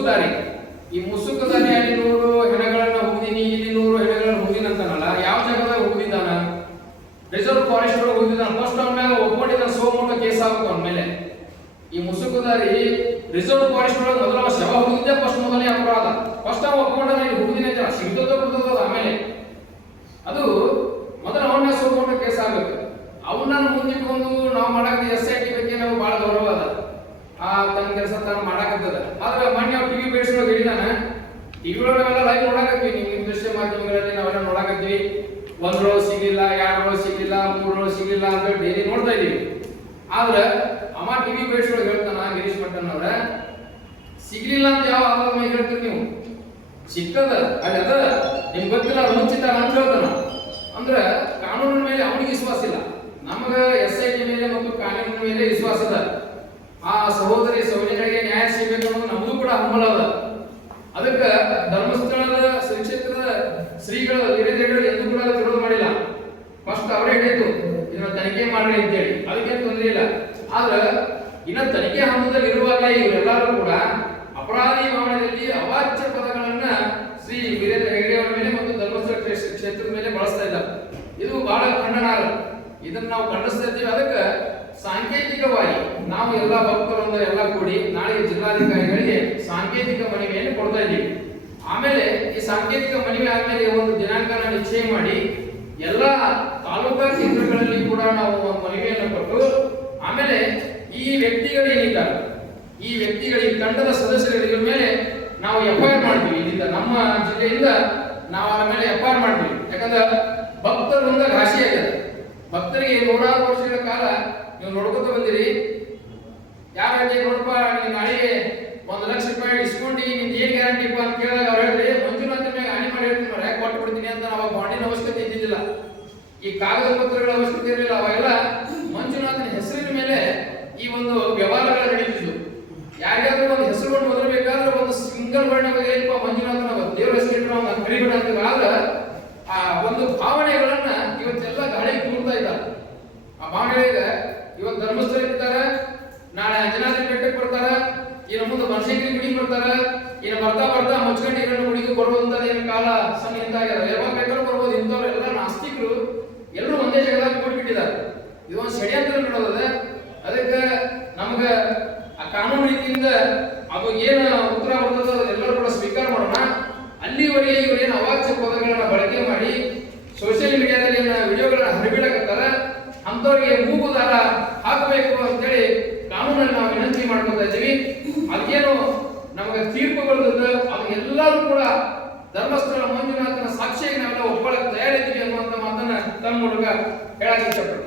ಮುಸುಕುದಾರಿ ಈ ಮುಸುಕುದಾರಿ ಅಲ್ಲಿ ನೂರು ಹೆಣಗಳನ್ನ ಹೋಗಿದೀನಿ ಇಲ್ಲಿ ನೂರು ಹೆಣಗಳನ್ನ ಹುಗಿದೀನಿ ಅಂತಾನಲ್ಲ ಯಾವ ಜಾಗದಾಗ ಹೋಗಿದ್ದಾನ ರಿಸರ್ವ್ ಫಾರೆಸ್ಟ್ ಒಳಗೆ ಹೋಗಿದ್ದಾನ ಫಸ್ಟ್ ಅವನ ಮ್ಯಾಗ ಒಪ್ಕೊಂಡಿದ್ದ ಸೋಮೋಟ ಕೇಸ್ ಆಗ್ಬೇಕು ಅವನ ಮೇಲೆ. ಈ ಮುಸುಕುದಾರಿ ರಿಸರ್ವ್ ಫಾರೆಸ್ಟ್ ಒಳಗೆ ಮೊದಲ ಶವ ಹೋಗಿದ್ದೆ ಫಸ್ಟ್ ಮೊದಲನೇ ಅಪರಾಧ. ಫಸ್ಟ್ ಅವ ಒಪ್ಕೊಂಡ ನಾನು ಹೋಗಿದ್ದೀನಿ ಅಂತ ಸಿಗ್ತದೋ ಬಿಡ್ತದೋ ಆಮೇಲೆ. ಅದು ಮೊದಲ ಅವನ ಸೋಮೋಟ ಕೇಸ್ ಆಗ್ಬೇಕು. ಅವನ್ನ ಮುಂದಿಟ್ಕೊಂಡು ನಾವು ಮಾಡಕ್ಕೆ ಎಸ್ ಐ ಟಿ ಬಗ್ಗೆ ನಾವು ಬಹಳ ಗೌರವ ಅದ. ಆ ತನ್ನ ಕೆಲಸ ತಾನು ಮಾಡಾಕತ್ತದ. ಆದ್ರೆ ಮೊನ್ನೆ ಟಿವಿ ಬೇಸ್ ಒಳಗೆ ಹೇಳಿದಾನ ಟಿವಿ ಒಳಗೆಲ್ಲ ಲೈವ್ ನೋಡಾಕತ್ವಿ ನೀವು ನಿಮ್ಮ ದೃಶ್ಯ ಮಾಧ್ಯಮಗಳಲ್ಲಿ ನಾವೆಲ್ಲ ನೋಡಾಕತ್ವಿ ಒಂದ್ ರೋಲ್ ಸಿಗ್ಲಿಲ್ಲ, ಎರಡು ರೋಲ್ ಸಿಗ್ಲಿಲ್ಲ, ಮೂರು ರೋಲ್ ಸಿಗ್ಲಿಲ್ಲ ಅಂತ ಡೈಲಿ ನೋಡ್ತಾ ಇದೀವಿ ಆದ್ರೆ ಅಮ್ಮ ಟಿವಿ ಒಳಗೆ ಹೇಳ್ತಾನ ಗಿರೀಶ್ ಮಟ್ಟನ್ ಅವ್ರ, ಸಿಗ್ಲಿಲ್ಲ ಅಂತ ಯಾವ ಆಧಾರದ ಮೇಲೆ ಹೇಳ್ತೀರಿ ನೀವು? ಸಿಕ್ಕದ ಅಲ್ಲಿ ಅದ. ನಿಮ್ಗೆ ಗೊತ್ತಿಲ್ಲ ಮುಂಚಿತ ಅಂತ ಹೇಳ್ತಾನ. ಅಂದ್ರೆ ಕಾನೂನಿನ ಮೇಲೆ ಅವನಿಗೆ ವಿಶ್ವಾಸ ಇಲ್ಲ. ನಮಗ ಎಸ್ ಐ ಟಿ ಮೇಲೆ ಮತ್ತು ಕಾನೂನಿನ ಮೇಲೆ ವಿಶ್ವಾಸ ಅದ. ಆ ಸಹೋದರಿ ಸಹೋದರಿಗೆ ನ್ಯಾಯ ಸಿಗಬೇಕು ಅನ್ನೋದು ನಮಗೂ ಕೂಡ ಹಂಬಲ ಅದ. ಅದಕ್ಕೆ ಧರ್ಮಸ್ಥಳದ ಶ್ರೀಕ್ಷೇತ್ರದ ಶ್ರೀಗಳು ಶ್ರೀಗಳ ಎಂದು ಕೂಡ ವಿರೋಧ ಮಾಡಿಲ್ಲ. ಫಸ್ಟ್ ಅವರೇ ಹೇಳಿದ್ದು ಇದನ್ನ ತನಿಖೆ ಮಾಡ್ರಿ ಅಂತೇಳಿ. ಅದಕ್ಕೇನು ತೊಂದರೆ ಇಲ್ಲ. ಆದ್ರೆ ಇನ್ನ ತನಿಖೆ ಹಂತದಲ್ಲಿ ಇರುವಾಗ ಇವರೆಲ್ಲರೂ ಕೂಡ ಅಪರಾಧಿ ಭವನದಲ್ಲಿ ಅವಾಚ್ಯ ಪದಗಳನ್ನ ಶ್ರೀ ವೀರೇಂದ್ರ ಹೆಗಡೆ ಅವರ ಮೇಲೆ ಮತ್ತು ಧರ್ಮಸ್ಥಳ ಕ್ಷೇತ್ರದ ಮೇಲೆ ಬಳಸ್ತಾ ಇದ್ದಾರೆ. ಇದು ಬಹಳ ಖಂಡನಾರ್ಹ. ಇದನ್ನ ನಾವು ಖಂಡಿಸ್ತಾ ಇದ್ದೀವಿ. ಅದಕ್ಕೆ ಸಾಂಕೇತಿಕವಾಗಿ ನಾವು ಎಲ್ಲ ಭಕ್ತರಿಂದ ಎಲ್ಲ ಕೂಡಿ ನಾಳೆ ಜಿಲ್ಲಾಧಿಕಾರಿಗಳಿಗೆ ಸಾಂಕೇತಿಕ ಮನವಿಯನ್ನು ಕೊಡ್ತಾ ಇದ್ದೀವಿ. ಆಮೇಲೆ ಈ ಸಾಂಕೇತಿಕ ಮನವಿ ಆದ್ಮೇಲೆ ಒಂದು ದಿನಾಂಕನ ನಿಶ್ಚಯ ಮಾಡಿ ಎಲ್ಲ ತಾಲೂಕಾ ಕೇಂದ್ರಗಳಲ್ಲಿ ಕೂಡ ನಾವು ಮನವಿಯನ್ನು ಕೊಟ್ಟು, ಆಮೇಲೆ ಈ ವ್ಯಕ್ತಿಗಳೇನಿಲ್ಲ, ಈ ವ್ಯಕ್ತಿಗಳ, ಈ ತಂಡದ ಸದಸ್ಯರ ಮೇಲೆ ನಾವು ಎಫ್ ಐ ಆರ್ ಮಾಡ್ತೀವಿ. ಇಲ್ಲಿಂದ ನಮ್ಮ ಜಿಲ್ಲೆಯಿಂದ ನಾವು ಅವರ ಮೇಲೆ ಎಫ್ ಐ ಆರ್ ಮಾಡ್ತೀವಿ ಯಾಕಂದ್ರೆ ಭಕ್ತರಿಂದ ಆಗಿದೆ ಭಕ್ತರಿಗೆ ನೂರಾರು ವರ್ಷಗಳ ಕಾಲ ನೀವು ನೋಡ್ಕೊತ ಬಂದಿರಿ. ಯಾರಿಗೆ ನೋಡಪ್ಪ ನೀನ್ ನಾಳೆಗೆ ಒಂದು ಲಕ್ಷ ರೂಪಾಯಿ ಇಸ್ಕೊಂಡು ನಿಂದ ಏನ್ ಗ್ಯಾರಂಟಿ ಅಂತ ಕೇಳಿದಾಗ ಅವ್ರು ಹೇಳಿದ್ರಿ ಮಂಜುನಾಥ ಮೇಲೆ ಹಾನಿ ಮಾಡಿ ಹೇಳ್ತೀನಿ ಮಾರ್ರೆ, ಕೊಟ್ಟು ಬಿಡ್ತೀನಿ ಅಂತ ನಾವು ಬಾಂಡಿನ ಅವಶ್ಯಕತೆ ಇದ್ದಿದ್ದಿಲ್ಲ. ಈ ಕಾಗದ ಪತ್ರಗಳ ಅವಶ್ಯಕತೆ ಇರಲಿಲ್ಲ ಅವೆಲ್ಲ ಮಂಜುನಾಥನ ಹೆಸರಿನ ಮೇಲೆ ಈ ಒಂದು ವ್ಯವಹಾರಗಳು ನಡೀತಿದ್ವು. ಯಾರಿಗಾದ್ರೂ ಒಂದು ಹೆಸರು ಕೊಂಡು ಮೊದಲಬೇಕಾದ್ರೆ ಒಂದು ಸಿಂಗಲ್ ವರ್ಣ ಏನಪ್ಪ ಮಂಜುನಾಥನ ದೇವರ ಹೆಸರಿಟ್ಟು ನಾವು ಕರಿಬೇಡ ಆ ಒಂದು ಭಾವನೆಗಳನ್ನ ಇವತ್ತೆಲ್ಲ ಧರ್ಮಸ್ಥಳ ನಾಳೆ ಅಂಜನಾದ್ರಿ ಬೆಟ್ಟಕ್ಕೆ ಬರ್ತಾರ, ಇನ್ನು ಮುಂದೆ ಬನಶಂಕರಿ ಗುಡಿಗೆ ಬರ್ತಾರ, ಇನ್ನು ಬರ್ತಾ ಬರ್ತಾ ಮುಚ್ಕಂಡಿ ಗುಡಿಗೆ ಬರುವಂತ ಏನು ಕಾಲ ಸನ್ನಿಹಿತ ಆಗ್ಯದ. ಯಾವಾಗ ಬೇಕಾದ್ರೂ ಬರ್ಬೋದು. ಇಂಥವ್ರೆಲ್ಲ ನಾಸ್ತಿಕರು, ಎಲ್ಲರೂ ಒಂದೇ ಜಾಗದಾಗ ಕೂಡಿಬಿಟ್ಟಿದ್ದಾರೆ ಒಂದು ಷಡ್ಯಂತ್ರ ನೋಡೋದ ಅದಕ್ಕೆ ನಮ್ಗ ಆ ಕಾನೂನು ರೀತಿಯಿಂದ ಅವಾಗ ಏನು ಉತ್ತರ ಬರ್ತದೋ ಎಲ್ಲರೂ ಕೂಡ ಸ್ವೀಕಾರ ಮಾಡೋಣ. ಅಲ್ಲಿವರೆಗೆ ಇವ್ರು ಅವಾಚ್ಯ ಪದಗಳನ್ನ ಬಳಕೆ ಮಾಡಿ ಸೋಷಿಯಲ್ ಮೀಡಿಯಾದಲ್ಲಿ ಏನ ವಿಡಿಯೋಗಳನ್ನ ಹರಿಬಿಡಕತ್ತಾರ ಅಂಥವ್ರಿಗೆ ಮೂಗು ದಾರ ಹಾಕಬೇಕು ಅಂತೇಳಿ ಕಾನೂನನ್ನು ನಾವು ವಿನಂತಿ ಮಾಡ್ಕೊತಾ ಇದ್ದೀವಿ. ಅದೇನು ನಮಗೆ ತೀರ್ಪು ಬರ್ತದ ಅದು ಎಲ್ಲರೂ ಕೂಡ ಧರ್ಮಸ್ಥಳ ಮಂಜುನಾಥನ ಸಾಕ್ಷಿಯಾಗಿ ನಾವೆಲ್ಲ ಒಪ್ಪಳಕ್ಕೆ ತಯಾರಿದ್ದೀವಿ ಅನ್ನುವಂಥ ಮಾತನ್ನ ತಮ್ಮ ಮೂಲಕ ಹೇಳಕ್ಕೆ ಇಷ್ಟಪಡ್ತೀನಿ.